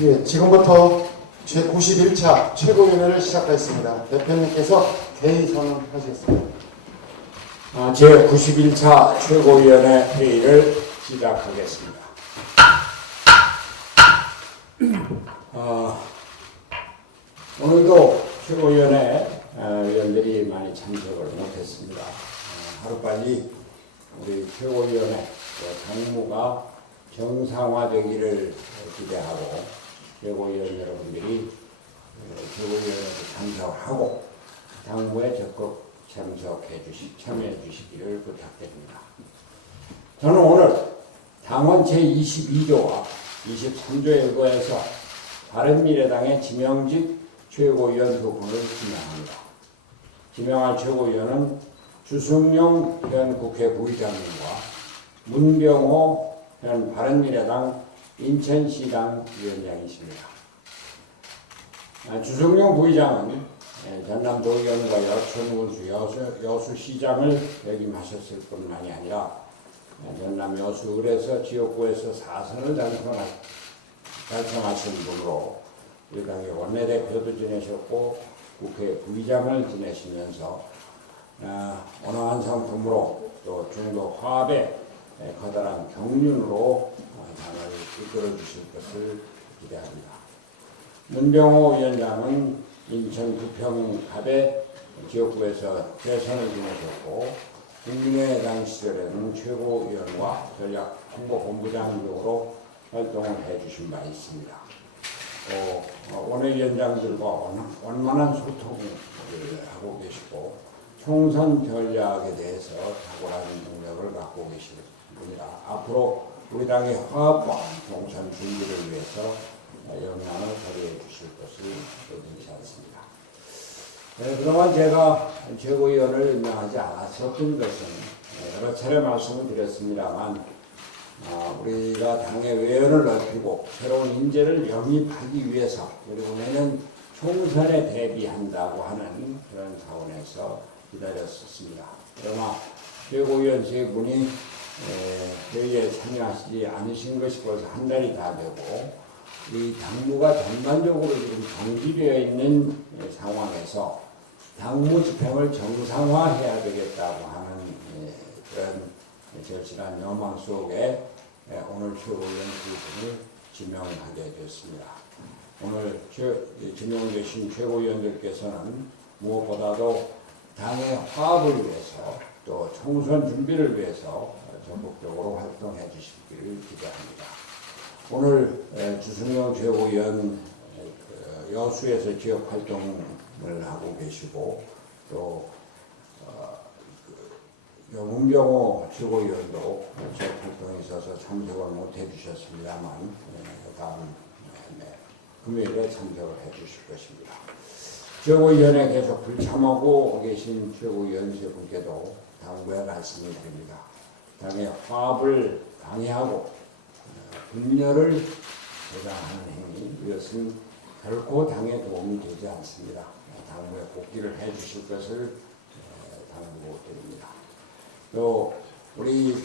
예, 지금부터 제91차 최고위원회를 시작하겠습니다. 대표님께서 개의 선언하시겠습니다. 제91차 최고위원회 회의를 시작하겠습니다. 오늘도 최고위원회 위원들이 많이 참석을 못했습니다. 하루빨리 우리 최고위원회 당무가 정상화되기를 기대하고 최고위원 여러분들이 최고위원회에 참석하고 당무에 적극 참여해 주시기를 부탁드립니다. 저는 오늘 당원 제22조와 23조에 의거해서 바른미래당의 지명직 최고위원 두 분을 지명합니다. 지명할 최고위원은 주승용 현 국회 부의장님과 문병호 현 바른미래당 인천시당 위원장이십니다. 주승용 부의장은 전남도의원과 여천군수 여수시장을 역임하셨을 뿐만이 아니라 전남 여수을에서 지역구에서 4선을 달성하신 분으로 우리 당의 원내대표도 지내셨고 국회 부의장을 지내시면서 온화한 성품으로 또 중도 화합의 커다란 경륜으로 당을 이끌어 주실 것을 기대합니다. 문병호 위원장은 인천 부평갑의 지역구에서 대선을 지내셨고 국민의당 시절에는 최고위원과 전략홍보본부장 등으로 활동을 해주신 바 있습니다. 또 원외위원장들과 원만한 소통을 하고 계시고 총선 전략에 대해서 탁월한 능력을 갖고 계신 분이라 앞으로 우리 당의 화합과 총선 준비를 위해서 영향을 발휘해 주실 것을 의심치 않습니다. 그동안 제가 최고위원을 임명하지 않았었던 것은 여러 차례 말씀을 드렸습니다만 우리가 당의 외연을 넓히고 새로운 인재를 영입하기 위해서 그리고 내년 총선에 대비한다고 하는 그런 차원에서 기다렸었습니다. 그러나 최고위원 세 분이 회의에 참여하시지 않으신 것이 벌써 한 달이 다 되고 이 당무가 전반적으로 지금 정지되어 있는 상황에서 당무 집행을 정상화해야 되겠다고 하는 그런 절실한 여망 속에 오늘 최고위원 두 분을 지명하게 됐습니다. 오늘 지명되신 최고위원들께서는 무엇보다도 당의 화합을 위해서 또 총선 준비를 위해서 적극적으로 활동해 주시기를 기대합니다. 오늘 주승용 최고위원 여수에서 지역 활동을 하고 계시고 또 문병호 최고위원도 지역 활동에 있어서 참석을 못해 주셨습니다만 다음 금요일에 참석을 해 주실 것입니다. 최고위원회 계속 불참하고 계신 최고위원 세 분께도 당부의 말씀을 드립니다. 당의 화합을 방해하고 분열을 조장하는 행위, 이것은 결코 당에 도움이 되지 않습니다. 당무에 복귀를 해 주실 것을 당부드립니다. 또 우리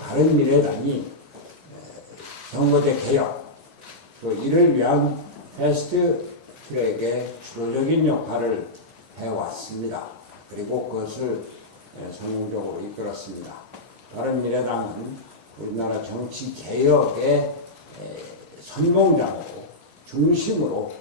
바른미래당이 선거제 개혁, 또 이를 위한 패스트트랙의 주도적인 역할을 해왔습니다. 그리고 그것을 성공적으로 이끌었습니다. 바른미래당은 우리나라 정치 개혁의 선봉장으로 중심으로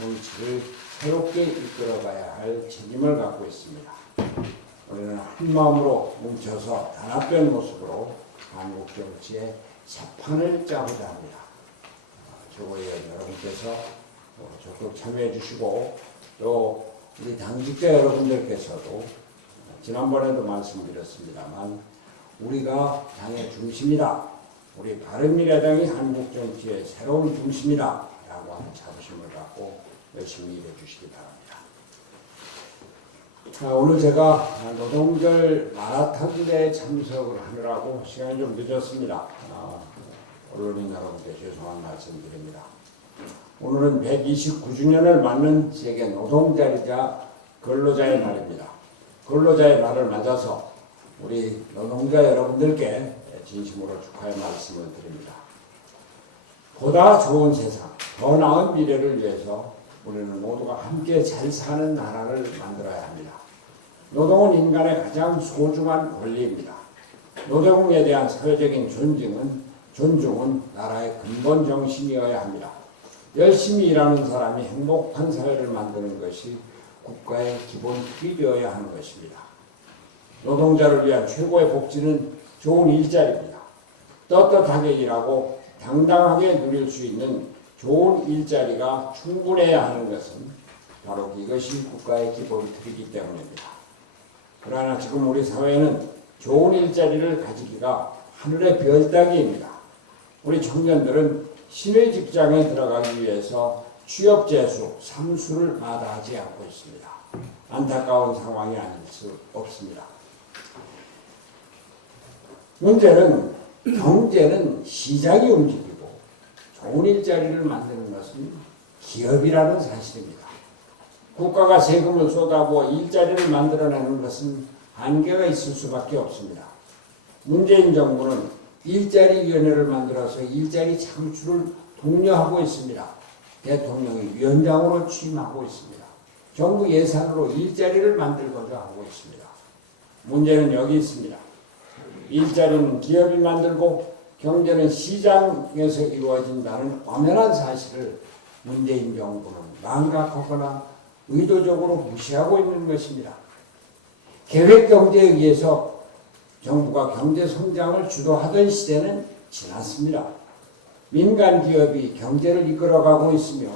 정치를 새롭게 이끌어가야 할 책임을 갖고 있습니다. 우리는 한 마음으로 뭉쳐서 단합된 모습으로 한국 정치의 새판을 짜고자 합니다. 최고위원 여러분께서 적극 참여해 주시고 또 우리 당직자 여러분들께서도 지난번에도 말씀드렸습니다만 우리가 당의 중심이다. 우리 바른미래당이 한국 정치의 새로운 중심이다. 라고 하는 자부심을 갖고 열심히 일해 주시기 바랍니다. 오늘 제가 노동절 마라톤대에 참석을 하느라고 시간이 좀 늦었습니다. 언론인 여러분께 죄송한 말씀 드립니다. 오늘은 129주년을 맞는 세계 노동자이자 근로자의 날입니다. 근로자의 날을 맞아서 우리 노동자 여러분들께 진심으로 축하의 말씀을 드립니다. 보다 좋은 세상, 더 나은 미래를 위해서 우리는 모두가 함께 잘 사는 나라를 만들어야 합니다. 노동은 인간의 가장 소중한 권리입니다. 노동에 대한 사회적인 존중은 나라의 근본 정신이어야 합니다. 열심히 일하는 사람이 행복한 사회를 만드는 것이 국가의 기본 틀이 되어야 하는 것입니다. 노동자를 위한 최고의 복지는 좋은 일자리입니다. 떳떳하게 일하고 당당하게 누릴 수 있는 좋은 일자리가 충분해야 하는 것은 바로 이것이 국가의 기본 틀이기 때문입니다. 그러나 지금 우리 사회는 좋은 일자리를 가지기가 하늘의 별 따기입니다. 우리 청년들은 신의 직장에 들어가기 위해서 취업 재수, 삼수를 마다하지 않고 있습니다. 안타까운 상황이 아닐 수 없습니다. 문제는 경제는 시장이 움직이고 좋은 일자리를 만드는 것은 기업이라는 사실입니다. 국가가 세금을 쏟아부어 일자리를 만들어내는 것은 한계가 있을 수밖에 없습니다. 문재인 정부는 일자리위원회를 만들어서 일자리 창출을 독려하고 있습니다. 대통령이 위원장으로 취임하고 있습니다. 정부 예산으로 일자리를 만들고자 하고 있습니다. 문제는 여기 있습니다. 일자리는 기업이 만들고 경제는 시장에서 이루어진다는 엄연한 사실을 문재인 정부는 망각하거나 의도적으로 무시하고 있는 것입니다. 계획경제에 의해서 정부가 경제 성장을 주도하던 시대는 지났습니다. 민간 기업이 경제를 이끌어가고 있으며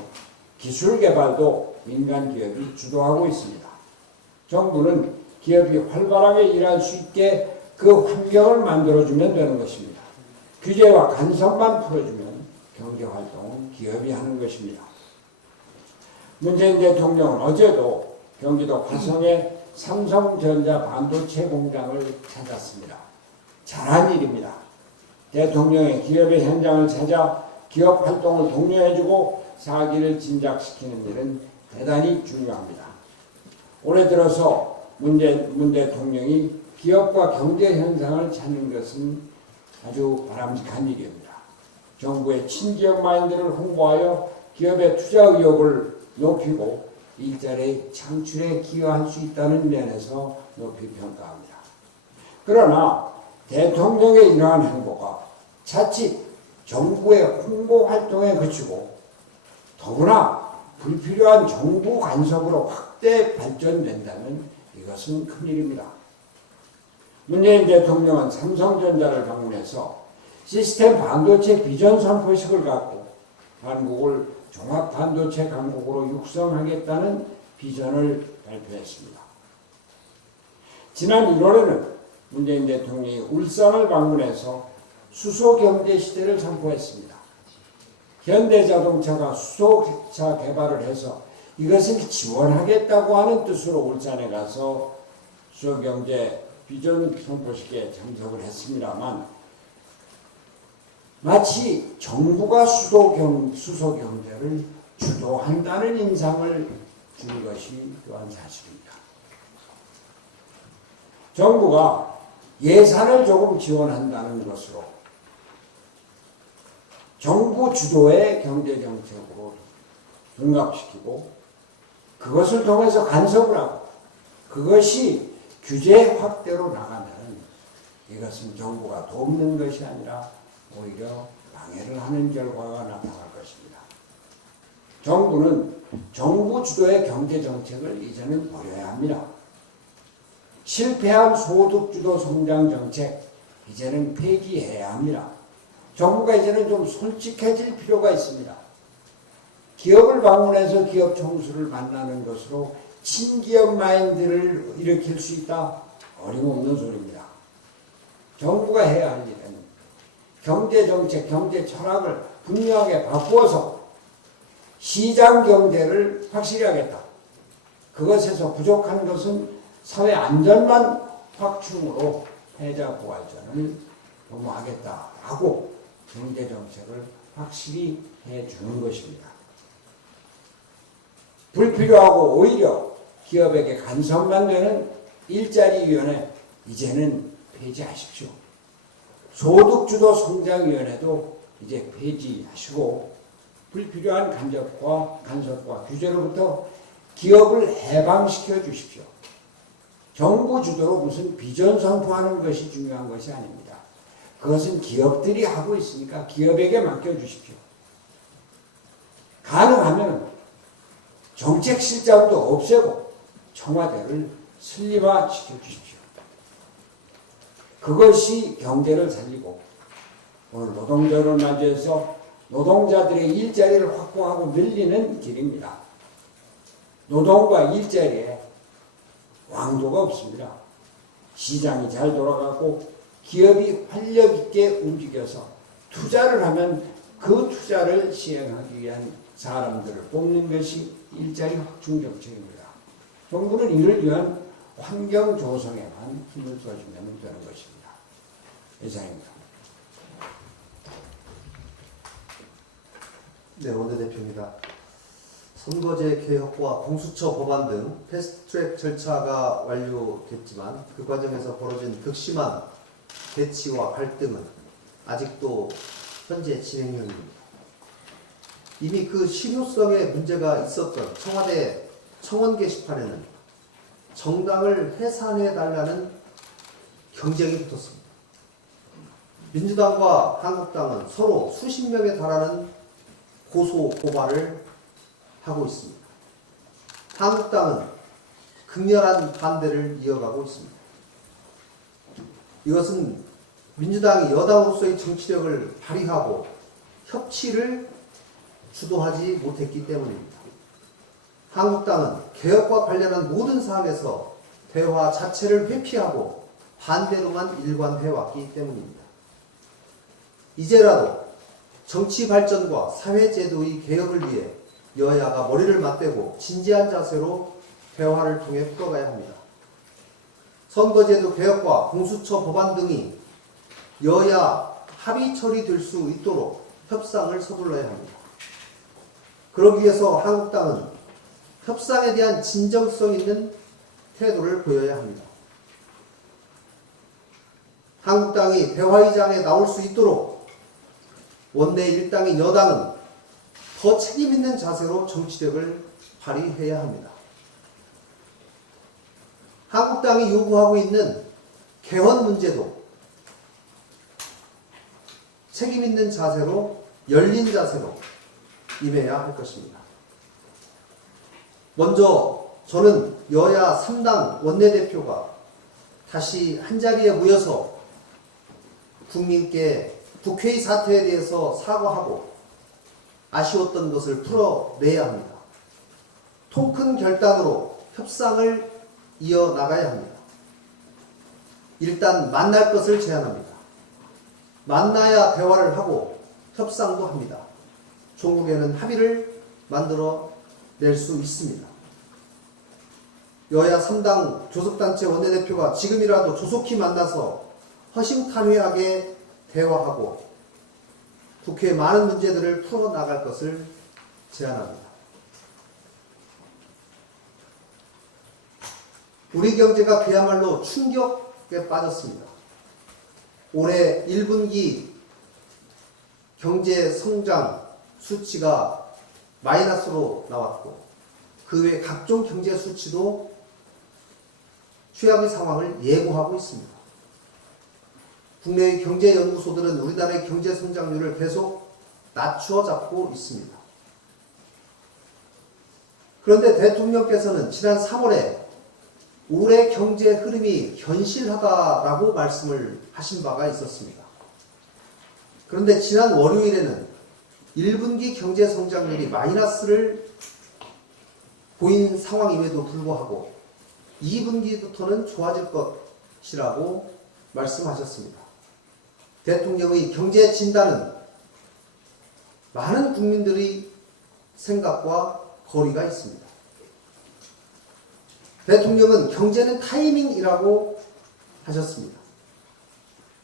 기술 개발도 민간 기업이 주도하고 있습니다. 정부는 기업이 활발하게 일할 수 있게 그 환경을 만들어주면 되는 것입니다. 규제와 간섭만 풀어주면 경제활동은 기업이 하는 것입니다. 문재인 대통령은 어제도 경기도 화성의 삼성전자 반도체 공장을 찾았습니다. 잘한 일입니다. 대통령의 기업의 현장을 찾아 기업 활동을 독려해주고 사기를 진작시키는 일은 대단히 중요합니다. 올해 들어서 문 대통령이 기업과 경제 현상을 찾는 것은 아주 바람직한 일입니다. 정부의 친기업 마인드를 홍보하여 기업의 투자 의욕을 높이고 일자리 창출에 기여할 수 있다는 면에서 높이 평가합니다. 그러나 대통령의 이러한 행보가 자칫 정부의 홍보 활동에 그치고 더구나 불필요한 정부 간섭으로 확대 발전된다면 이것은 큰일입니다. 문재인 대통령은 삼성전자를 방문해서 시스템 반도체 비전 선포식을 갖고 한국을 종합반도체 강국으로 육성하겠다는 비전을 발표했습니다. 지난 1월에는 문재인 대통령이 울산을 방문해서 수소경제 시대를 선포했습니다. 현대자동차가 수소차 개발을 해서 이것을 지원하겠다고 하는 뜻으로 울산에 가서 수소경제 비전 선포식에 참석을 했습니다만 마치 정부가 수소경제를 주도한다는 인상을 준 것이 또한 사실입니다. 정부가 예산을 조금 지원한다는 것으로 정부 주도의 경제정책으로 둔갑시키고 그것을 통해서 간섭을 하고 그것이 규제 확대로 나가면 이것은 정부가 돕는 것이 아니라 오히려 방해를 하는 결과가 나타날 것입니다. 정부는 정부 주도의 경제정책을 이제는 버려야 합니다. 실패한 소득주도 성장정책 이제는 폐기해야 합니다. 정부가 이제는 좀 솔직해질 필요가 있습니다. 기업을 방문해서 기업 총수를 만나는 것으로 친기업 마인드를 일으킬 수 있다? 어림없는 소리입니다. 정부가 해야 할 일은 경제정책, 경제 철학을 분명하게 바꾸어서 시장 경제를 확실히 하겠다. 그것에서 부족한 것은 사회 안전만 확충으로 패자 부활전을 도모하겠다라고 경제정책을 확실히 해주는 것입니다. 불필요하고 오히려 기업에게 간섭만 되는 일자리위원회 이제는 폐지하십시오. 소득주도 성장위원회도 이제 폐지하시고 불필요한 간섭과 규제로부터 기업을 해방시켜 주십시오. 정부 주도로 무슨 비전 선포하는 것이 중요한 것이 아닙니다. 그것은 기업들이 하고 있으니까 기업에게 맡겨주십시오. 가능하면 정책실장도 없애고 청와대를 슬림화시켜 주십시오. 그것이 경제를 살리고 오늘 노동절을 맞이해서 노동자들의 일자리를 확보하고 늘리는 길입니다. 노동과 일자리에 왕도가 없습니다. 시장이 잘 돌아가고 기업이 활력 있게 움직여서 투자를 하면 그 투자를 시행하기 위한 사람들을 뽑는 것이 일자리 확충 정책입니다. 정부는 이를 위한 환경 조성에만 힘을 써주면 되는 것입니다. 이상입니다. 네, 원내대표입니다. 선거제 개혁과 공수처 법안 등 패스트트랙 절차가 완료됐지만 그 과정에서 벌어진 극심한 대치와 갈등은 아직도 현재 진행 중입니다. 이미 그 실효성에 문제가 있었던 청와대 청원 게시판에는 정당을 해산해달라는 경쟁이 붙었습니다. 민주당과 한국당은 서로 수십 명에 달하는 고소 고발을 하고 있습니다. 한국당은 극렬한 반대를 이어가고 있습니다. 이것은 민주당이 여당으로서의 정치력을 발휘하고 협치를 주도하지 못했기 때문입니다. 한국당은 개혁과 관련한 모든 사항에서 대화 자체를 회피하고 반대로만 일관해왔기 때문입니다. 이제라도 정치 발전과 사회제도의 개혁을 위해 여야가 머리를 맞대고 진지한 자세로 대화를 통해 풀어가야 합니다. 선거제도 개혁과 공수처 법안 등이 여야 합의 처리될 수 있도록 협상을 서둘러야 합니다. 그러기 위해서 한국당은 협상에 대한 진정성 있는 태도를 보여야 합니다. 한국당이 대화의장에 나올 수 있도록 원내 일당인 여당은 더 책임있는 자세로 정치력을 발휘해야 합니다. 한국당이 요구하고 있는 개헌 문제도 책임있는 자세로, 열린 자세로 임해야 할 것입니다. 먼저 저는 여야 3당 원내대표가 다시 한자리에 모여서 국민께 국회의 사태에 대해서 사과하고 아쉬웠던 것을 풀어내야 합니다. 통 큰 결단으로 협상을 이어나가야 합니다. 일단 만날 것을 제안합니다. 만나야 대화를 하고 협상도 합니다. 종국에는 합의를 만들어낼 수 있습니다. 여야 3당 교섭단체 원내대표가 지금이라도 조속히 만나서 허심탄회하게 대화하고 국회의 많은 문제들을 풀어나갈 것을 제안합니다. 우리 경제가 그야말로 충격에 빠졌습니다. 올해 1분기 경제 성장 수치가 마이너스로 나왔고 그 외 각종 경제 수치도 최악의 상황을 예고하고 있습니다. 국내의 경제연구소들은 우리나라의 경제 성장률을 계속 낮추어 잡고 있습니다. 그런데 대통령께서는 지난 3월에 올해 경제 흐름이 현실하다라고 말씀을 하신 바가 있었습니다. 그런데 지난 월요일에는 1분기 경제 성장률이 마이너스를 보인 상황임에도 불구하고 2분기부터는 좋아질 것이라고 말씀하셨습니다. 대통령의 경제 진단은 많은 국민들의 생각과 거리가 있습니다. 대통령은 경제는 타이밍이라고 하셨습니다.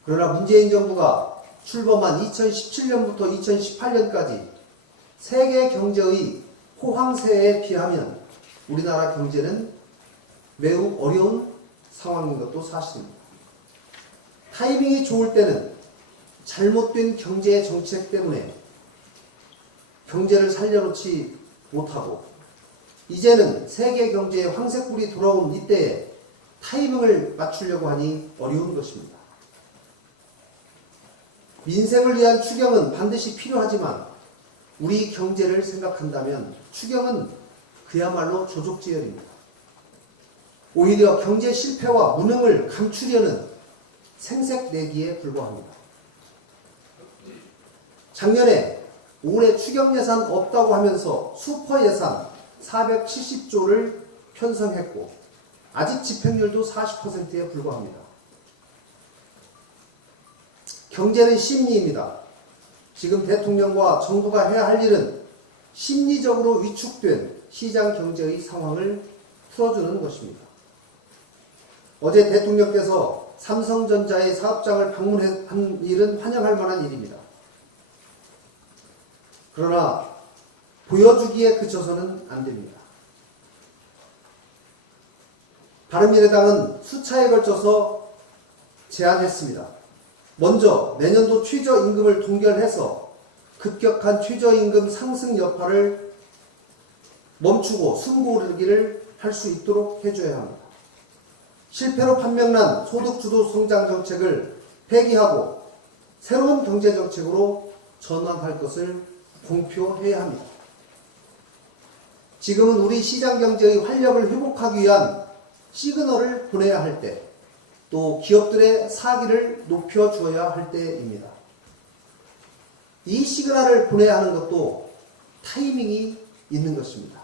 그러나 문재인 정부가 출범한 2017년부터 2018년까지 세계 경제의 호황세에 비하면 우리나라 경제는 매우 어려운 상황인 것도 사실입니다. 타이밍이 좋을 때는 잘못된 경제 정책 때문에 경제를 살려놓지 못하고 이제는 세계 경제의 황색불이 돌아온 이때에 타이밍을 맞추려고 하니 어려운 것입니다. 민생을 위한 추경은 반드시 필요하지만 우리 경제를 생각한다면 추경은 그야말로 조족지혈입니다. 오히려 경제 실패와 무능을 감추려는 생색내기에 불과합니다. 작년에 올해 추경 예산 없다고 하면서 슈퍼 예산 470조를 편성했고 아직 집행률도 40%에 불과합니다. 경제는 심리입니다. 지금 대통령과 정부가 해야 할 일은 심리적으로 위축된 시장 경제의 상황을 풀어주는 것입니다. 어제 대통령께서 삼성전자의 사업장을 방문한 일은 환영할 만한 일입니다. 그러나 보여주기에 그쳐서는 안 됩니다. 바른미래당은 수차에 걸쳐서 제안했습니다. 먼저 내년도 최저임금을 동결해서 급격한 최저임금 상승 여파를 멈추고 숨고르기를 할 수 있도록 해줘야 합니다. 실패로 판명난 소득주도 성장 정책을 폐기하고 새로운 경제정책으로 전환할 것을 공표해야 합니다. 지금은 우리 시장경제의 활력을 회복하기 위한 시그널을 보내야 할 때, 또 기업들의 사기를 높여주어야 할 때입니다. 이 시그널을 보내야 하는 것도 타이밍이 있는 것입니다.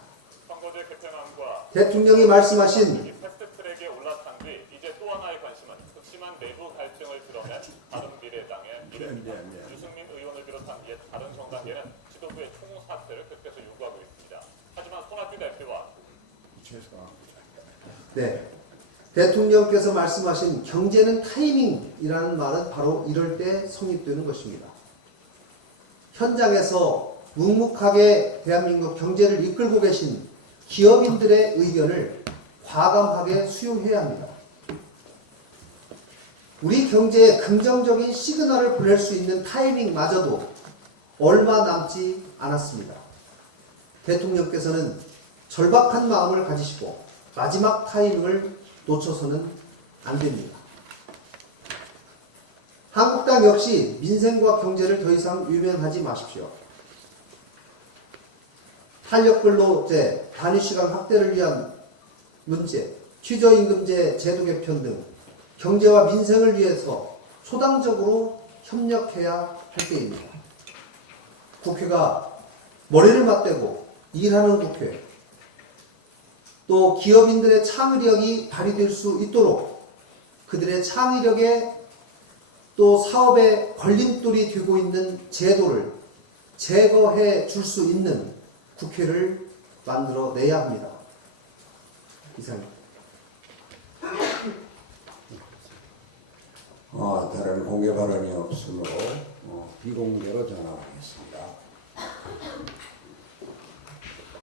선거제 개편안과 대통령이 말씀하신 패스트트랙에 올라탄 뒤 이제 또 하나의 관심은 극심한 내부 갈등을 드러낸 바른미래당의 미래입니다. 유승민 의원을 비롯한 옛 다른 정당계는 지도부의 총사퇴를 계속해서 요구하고 있습니다. 하지만 손학규 대표와 네, 대통령께서 말씀하신 경제는 타이밍이라는 말은 바로 이럴 때 성립되는 것입니다. 현장에서 묵묵하게 대한민국 경제를 이끌고 계신 기업인들의 의견을 과감하게 수용해야 합니다. 우리 경제에 긍정적인 시그널을 보낼 수 있는 타이밍마저도 얼마 남지 않았습니다. 대통령께서는 절박한 마음을 가지시고 마지막 타이밍을 놓쳐서는 안 됩니다. 한국당 역시 민생과 경제를 더 이상 유면하지 마십시오. 탄력근로제, 단위시간 확대를 위한 문제, 최저임금제 제도 개편 등 경제와 민생을 위해서 초당적으로 협력해야 할 때입니다. 국회가 머리를 맞대고 일하는 국회, 또 기업인들의 창의력이 발휘될 수 있도록 그들의 창의력에 또 사업에 걸림돌이 되고 있는 제도를 제거해 줄 수 있는 국회를 만들어내야 합니다. 이상입니다. 다른 공개 발언이 없으므로 비공개로 전환하겠습니다.